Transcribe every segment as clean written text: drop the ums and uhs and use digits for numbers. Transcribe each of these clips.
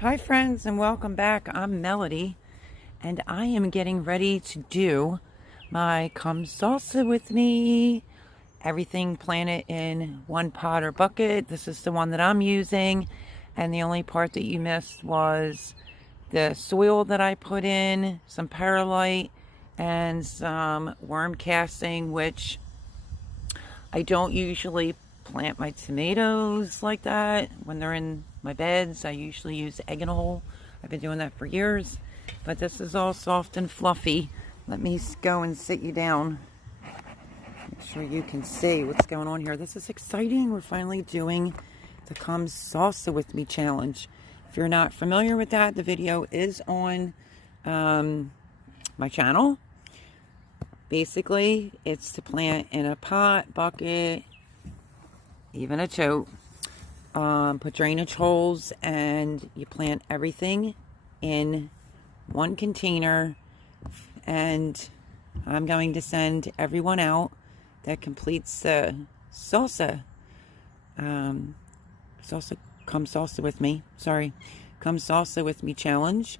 Hi friends and welcome back. I'm Melody and I am getting ready to do my Come Salsa with me. Everything planted in one pot or bucket. This is the one that I'm using, and the only part that you missed was the soil that I put in, some perlite and some worm casting, which I don't usually plant my tomatoes like that when they're in my beds. I usually use egg in a hole. I've been doing that for years, but this is all soft and fluffy. Let me go and sit you down. Make sure you can see what's going on here. This is exciting. We're finally doing the Come Salsa with Me challenge. If you're not familiar with that, the video is on my channel. Basically, it's to plant in a pot, bucket, even a tote. Put drainage holes, and you plant everything in one container. And I'm going to send everyone out that completes the salsa. Come salsa with me. Sorry, Come Salsa with Me challenge.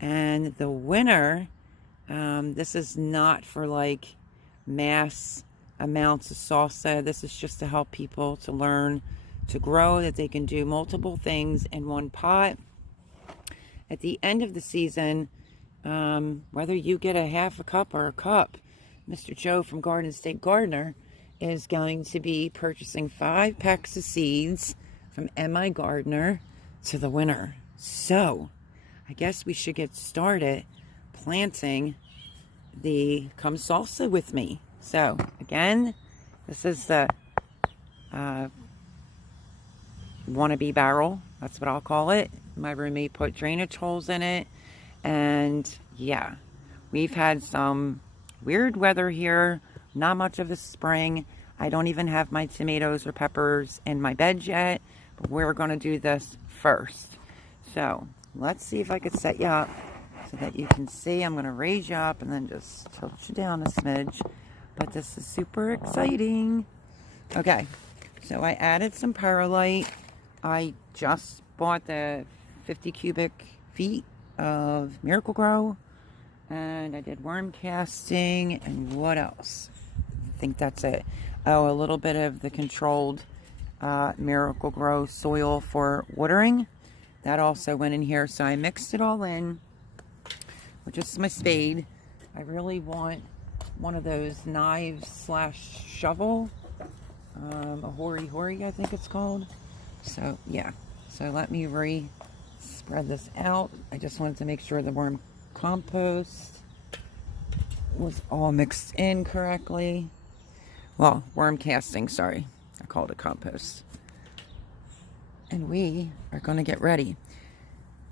And the winner. This is not for like mass amounts of salsa. This is just to help people to learn to grow, that they can do multiple things in one pot. At the end of the season, whether you get a half a cup or a cup, Mr. Joe from Garden State Gardener is going to be purchasing 5 packs of seeds from MI Gardener to the winner. So I guess we should get started planting the Come Salsa with me. So again, this is the wannabe barrel. That's what I'll call it. My roommate put drainage holes in it, and yeah, we've had some weird weather here. Not much of a spring. I don't even have my tomatoes or peppers in my bed yet, but we're going to do this first. So let's see if I could set you up so that you can see. I'm going to raise you up and then just tilt you down a smidge. But this is super exciting. Okay, so I added some perlite. I just bought the 50 cubic feet of Miracle Grow. And I did worm casting. And what else? I think that's it. Oh, a little bit of the controlled Miracle Grow soil for watering. That also went in here. So I mixed it all in with just my spade. I really want one of those knives slash shovel. A hori, I think it's called. So yeah, so let me spread this out. I just wanted to make sure the worm compost was all mixed in correctly. Well, worm casting, sorry. I called it compost. And we are going to get ready.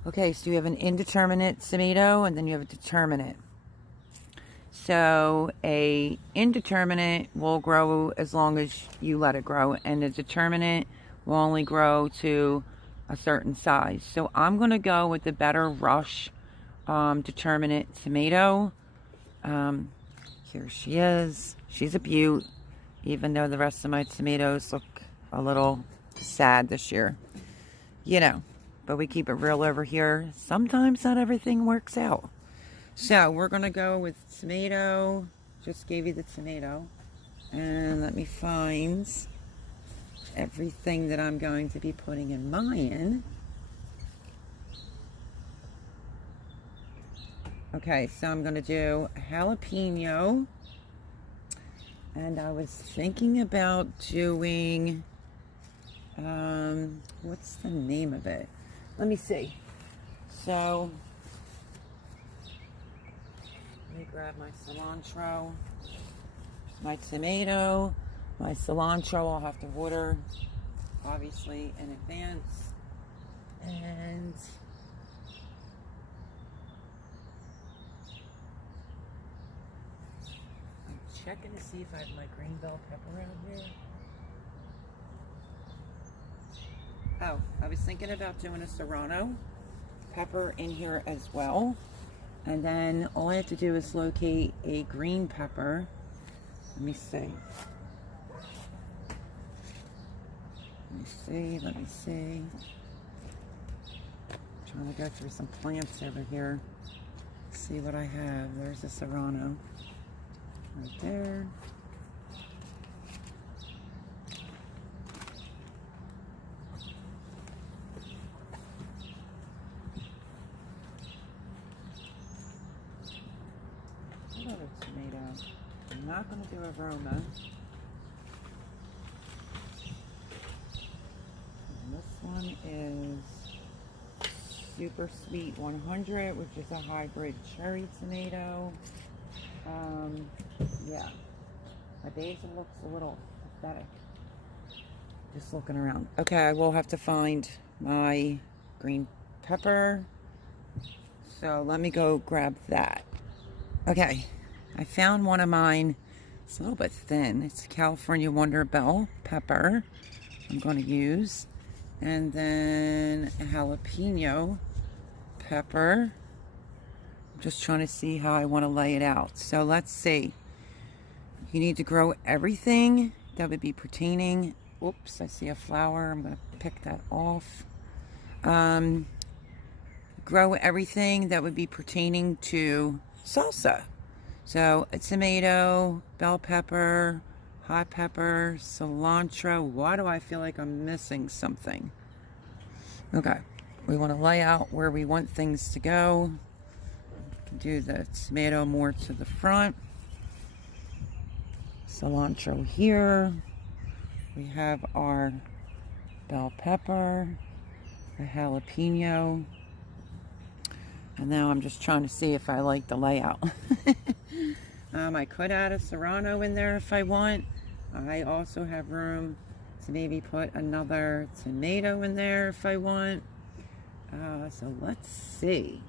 Okay, so you have an indeterminate tomato, and then you have a determinate. So a indeterminate will grow as long as you let it grow, and a determinate will only grow to a certain size. So I'm going to go with the Better Rush determinate tomato. Here she is. She's a beaut, even though the rest of my tomatoes look a little sad this year. You know, but we keep it real over here. Sometimes not everything works out. So we're going to go with tomato. Just gave you the tomato. And let me find everything that I'm going to be putting in mine. Okay, so I'm going to do a jalapeno. And I was thinking about doing, what's the name of it? Let me see. So, let me grab my cilantro, my tomato, my cilantro. I'll have to water, obviously, in advance. And I'm checking to see if I have my green bell pepper out here. Oh, I was thinking about doing a serrano pepper in here as well. And then all I have to do is locate a green pepper. Let me see. Let me see. I'm going to go through some plants over here. See what I have. There's a serrano right there. Another tomato. I'm not going to do aroma. And this one is Super Sweet 100, which is a hybrid cherry tomato. Yeah, my basil looks a little pathetic. Just looking around. Okay, I will have to find my green pepper. So let me go grab that. Okay, I found one of mine. It's a little bit thin. It's California Wonder Bell pepper I'm going to use. And then a jalapeno pepper. I'm just trying to see how I want to lay it out. So let's see. You need to grow everything that would be pertaining. Oops, I see a flower. I'm going to pick that off. Grow everything that would be pertaining to salsa. So a tomato, bell pepper, hot pepper, cilantro. Why do I feel like I'm missing something? Okay, we want to lay out where we want things to go. Do the tomato more to the front. Cilantro here. We have our bell pepper, the jalapeno. And now I'm just trying to see if I like the layout. I could add a serrano in there if I want. I also have room to maybe put another tomato in there if I want. So let's see.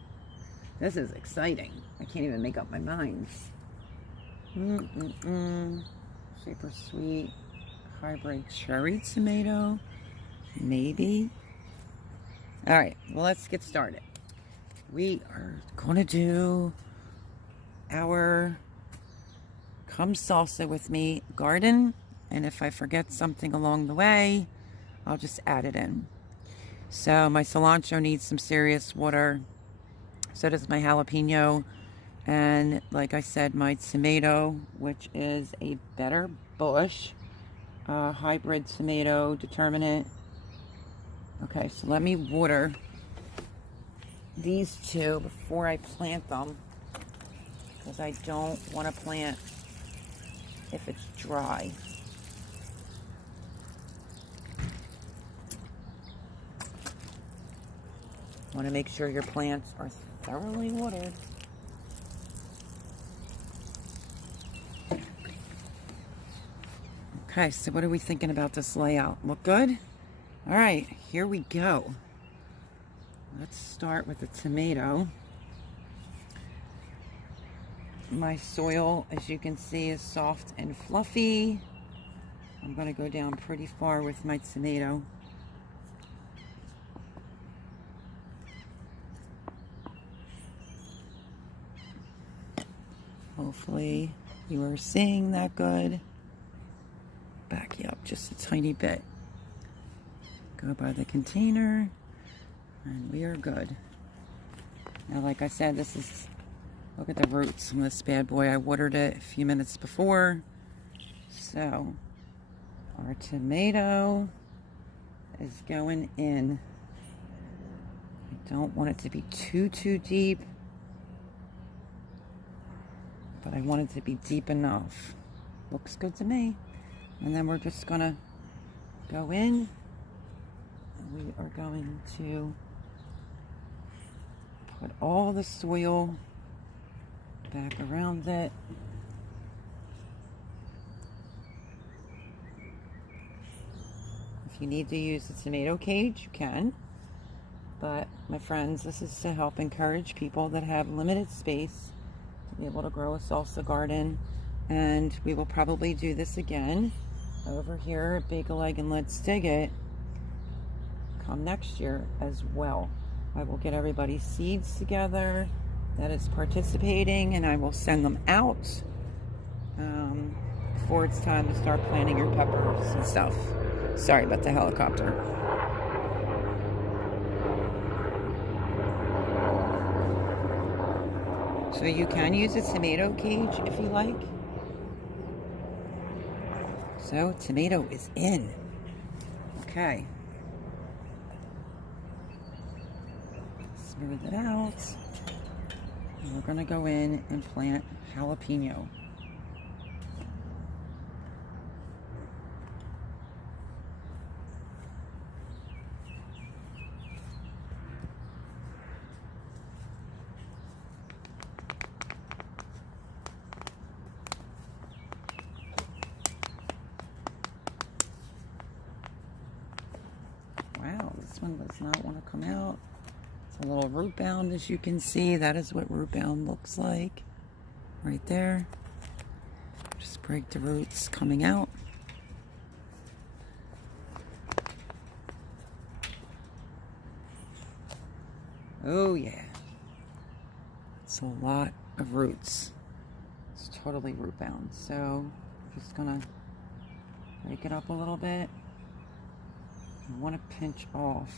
This is exciting. I can't even make up my mind. Super sweet hybrid cherry tomato. Maybe. All right, well, let's get started. We are going to do our Come Salsa With Me garden. And if I forget something along the way, I'll just add it in. So my cilantro needs some serious water. So does my jalapeno. And like I said, my tomato, which is a Better Bush hybrid tomato determinant. Okay, so let me water these two before I plant them, because I don't want to plant if it's dry. Want to make sure your plants are thoroughly watered. Okay, so what are we thinking about this layout? Look good? All right, here we go. Let's start with the tomato. My soil, as you can see, is soft and fluffy. I'm going to go down pretty far with my tomato. Hopefully you are seeing that good. Back you up just a tiny bit. Go by the container. And we are good. Now, like I said, this is, look at the roots on this bad boy. I watered it a few minutes before. So, our tomato is going in. I don't want it to be too deep, but I want it to be deep enough. Looks good to me. And then we're just gonna go in. And we are going to put all the soil back around it. If you need to use a tomato cage, you can. But my friends, this is to help encourage people that have limited space to be able to grow a salsa garden. And we will probably do this again over here at Bake a Leg and Let's Dig It come next year as well. I will get everybody's seeds together that is participating, and I will send them out before it's time to start planting your peppers and stuff. Sorry about the helicopter. So you can use a tomato cage if you like. So tomato is in. Okay. Smooth it out. And we're gonna go in and plant jalapeno. Wow, this one does not want to come out. It's a little root bound, as you can see. That is what root bound looks like. Right there. Just break the roots coming out. Oh yeah. It's a lot of roots. It's totally root bound. So just gonna break it up a little bit. I want to pinch off.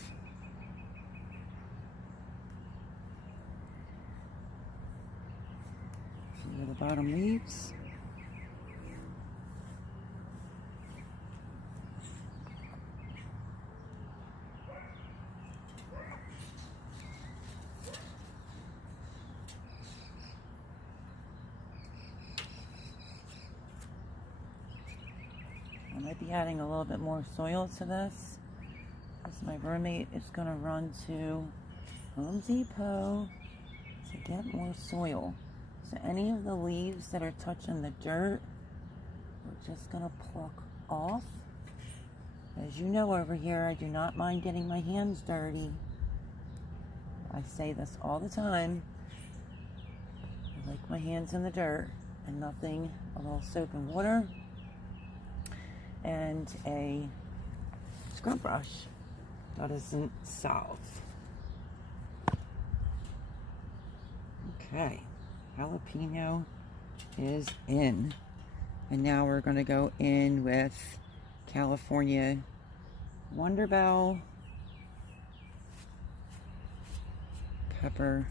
See where the bottom leaves. I might be adding a little bit more soil to this, because my roommate is going to run to Home Depot to get more soil. So any of the leaves that are touching the dirt, we're just going to pluck off. As you know, over here, I do not mind getting my hands dirty. I say this all the time. I like my hands in the dirt, and nothing, a little soap and water and a scrub brush doesn't solve. Okay, jalapeno is in. And now we're going to go in with California Wonder Bell, pepper,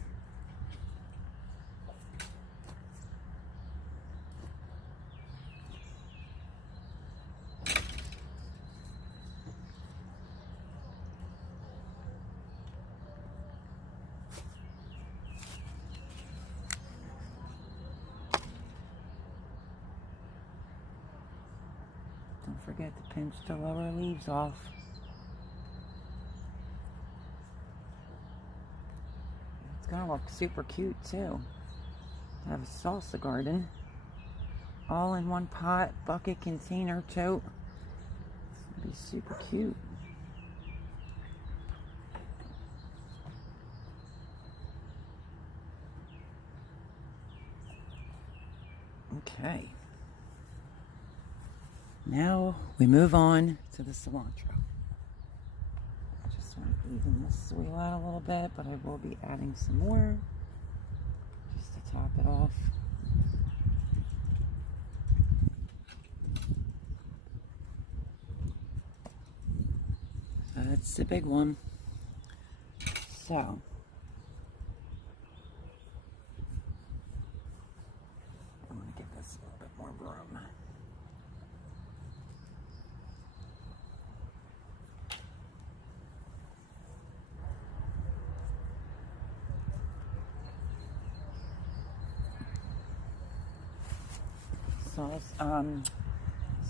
don't forget to pinch the lower leaves off. It's gonna look super cute too. I have a salsa garden, all in one pot, bucket, container, tote. It's gonna be super cute. Okay. Now we move on to the cilantro. I just want to even this soil out a little bit, but I will be adding some more just to top it off. That's the big one. So I'm going to give this a little bit more room.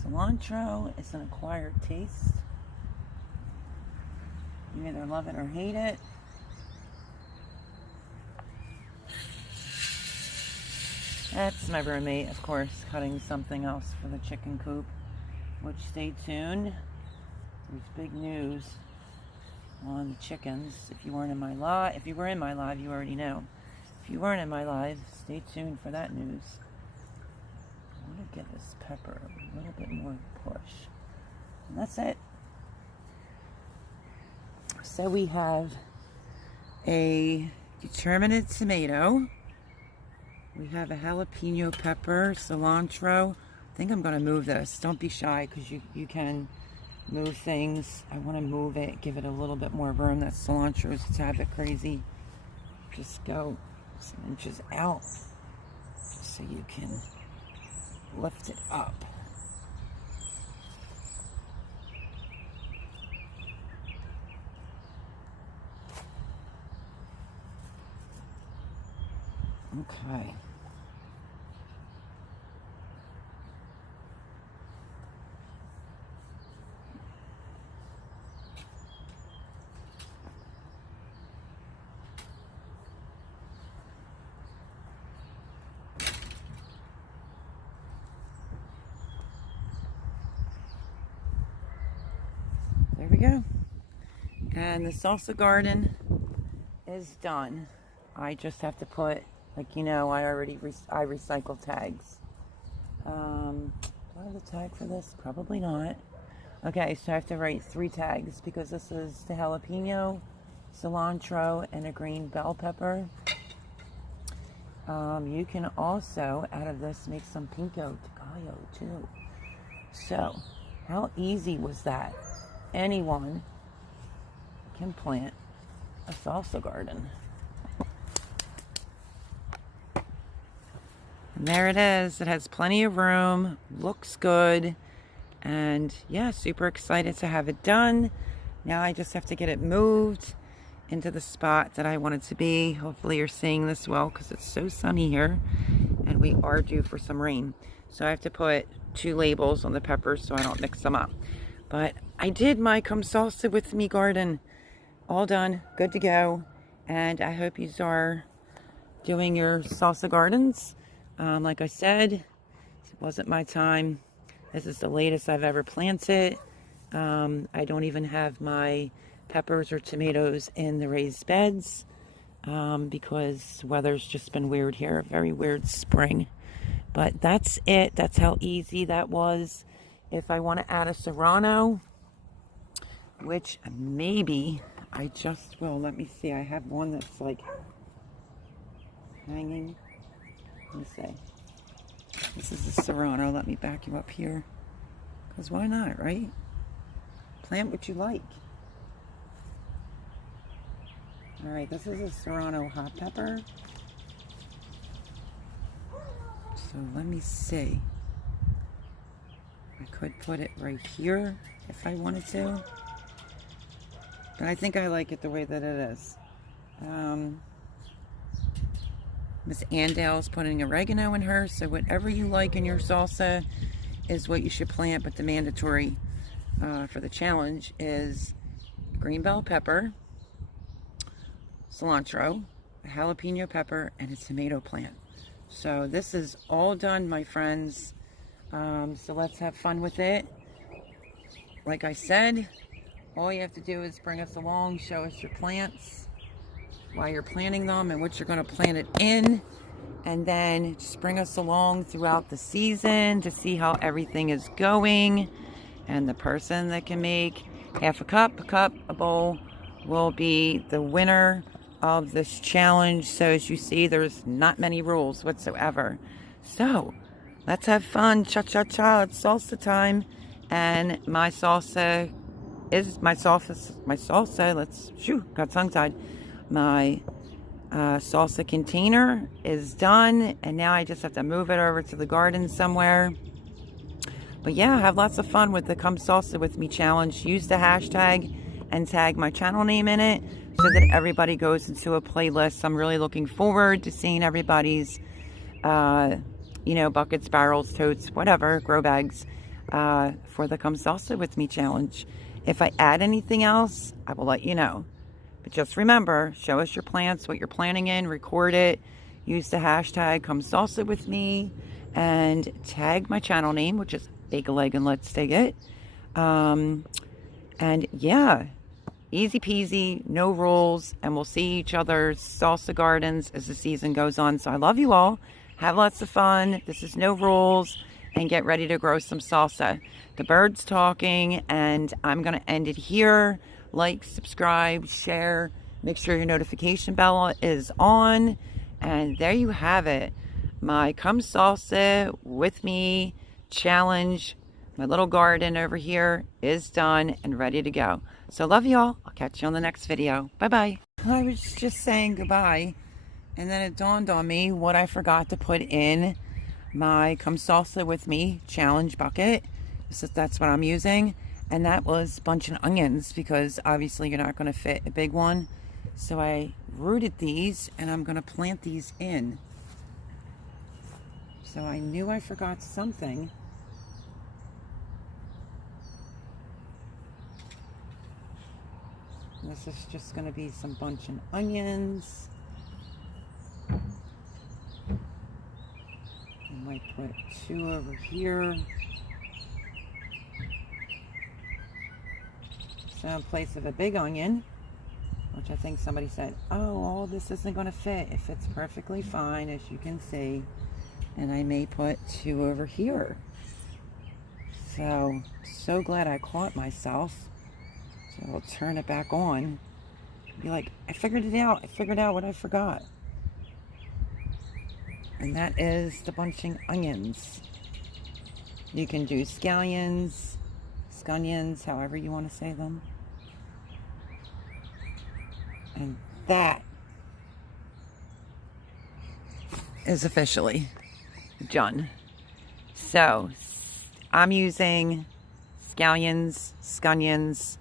Cilantro is an acquired taste. You either love it or hate it. That's my roommate, of course, cutting something else for the chicken coop. Which, stay tuned. There's big news on the chickens. If you weren't in my live, if you were in my live, you already know. If you weren't in my live, stay tuned for that news. I want to give this pepper a little bit more push. And that's it. So we have a determinate tomato. We have a jalapeno pepper, cilantro. I think I'm going to move this. Don't be shy, because you can move things. I want to move it, give it a little bit more room. That cilantro is a tad bit crazy. Just go some inches out. so you can lift it up. Okay. There we go. And the salsa garden is done. I just have to put, like, you know, I recycle tags. Do I have a tag for this? Probably not. Okay, so I have to write 3 tags because this is the jalapeno, cilantro, and a green bell pepper. You can also, out of this, make some pico de gallo too. So, how easy was that? Anyone can plant a salsa garden. And there it is. It has plenty of room, looks good, and yeah, super excited to have it done. Now I just have to get it moved into the spot that I want it to be. Hopefully you're seeing this well because it's so sunny here and we are due for some rain. So I have to put 2 labels on the peppers so I don't mix them up. But I did my Come Salsa With Me garden. All done, good to go. And I hope you are doing your salsa gardens. Like I said, it wasn't my time. This is the latest I've ever planted. I don't even have my peppers or tomatoes in the raised beds because weather's just been weird here. Very weird spring. But that's it. That's how easy that was. If I want to add a serrano, which maybe I just will. Let me see. I have one that's like hanging. Let me see. This is a serrano. Let me back you up here. Because why not, right? Plant what you like. Alright, this is a serrano hot pepper. So let me see. I could put it right here if I wanted to. But I think I like it the way that it is. Miss Andale's putting oregano in hers, so whatever you like in your salsa is what you should plant, but the mandatory for the challenge is green bell pepper, cilantro, a jalapeno pepper, and a tomato plant. So this is all done, my friends. So let's have fun with it. Like I said, all you have to do is bring us along, show us your plants while you're planting them and what you're going to plant it in, and then just bring us along throughout the season to see how everything is going. And the person that can make half a cup, a bowl will be the winner of this challenge. So as you see, there's not many rules whatsoever. So let's have fun. Cha-cha-cha, it's salsa time. And my salsa is my salsa. Let's got tongue-tied. My salsa container is done, and now I just have to move it over to the garden somewhere. But yeah, have lots of fun with the Come Salsa With Me challenge. Use the hashtag and tag my channel name in it so that everybody goes into a playlist. I'm really looking forward to seeing everybody's you know, buckets, barrels, totes, whatever, grow bags for the Come Salsa With Me challenge. If I add anything else, I will let you know. But just remember, show us your plants, what you're planting in, record it, use the hashtag Come Salsa With Me, and tag my channel name, which is Bake a Leg and Let's Dig It. And yeah, easy peasy, no rules, and we'll see each other's salsa gardens as the season goes on. So I love you all. Have lots of fun. This is no rules, and get ready to grow some salsa. The bird's talking, and I'm going to end it here. Like, subscribe, share, make sure your notification bell is on, and there you have it. My Come Salsa With Me challenge. My little garden over here is done and ready to go. So love you all. I'll catch you on the next video. Bye-bye. I was just saying goodbye, and then it dawned on me what I forgot to put in my Come Salsa With Me challenge bucket. That's what I'm using. And that was bunching onions because obviously you're not going to fit a big one. So I rooted these and I'm going to plant these in. So I knew I forgot something. This is just going to be some bunching onions. I might put 2 over here. So in place of a big onion, which I think somebody said, oh, all this isn't going to fit. It fits perfectly fine, as you can see. And I may put 2 over here. So glad I caught myself. So I'll turn it back on. Be like, I figured it out. I figured out what I forgot. And that is the bunching onions. You can do scallions, scunions, however you want to say them. And that is officially done. So I'm using scallions, scunions.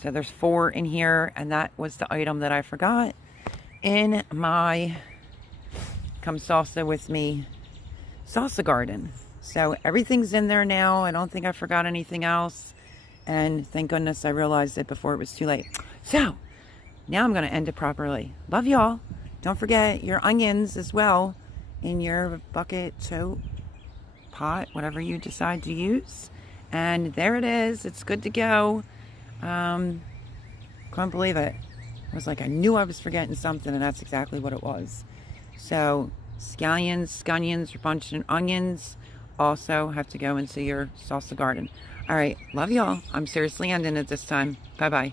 So there's 4 in here, and that was the item that I forgot in my Come Salsa With Me salsa garden. So everything's in there now. I don't think I forgot anything else. And thank goodness I realized it before it was too late. So now I'm going to end it properly. Love y'all. Don't forget your onions as well in your bucket, tote, pot, whatever you decide to use. And there it is. It's good to go. Couldn't believe it. I was like, I knew I was forgetting something, and that's exactly what it was. So scallions, scunions, your bunching onions also have to go into your salsa garden. All right, love y'all. I'm seriously ending it this time. Bye-bye.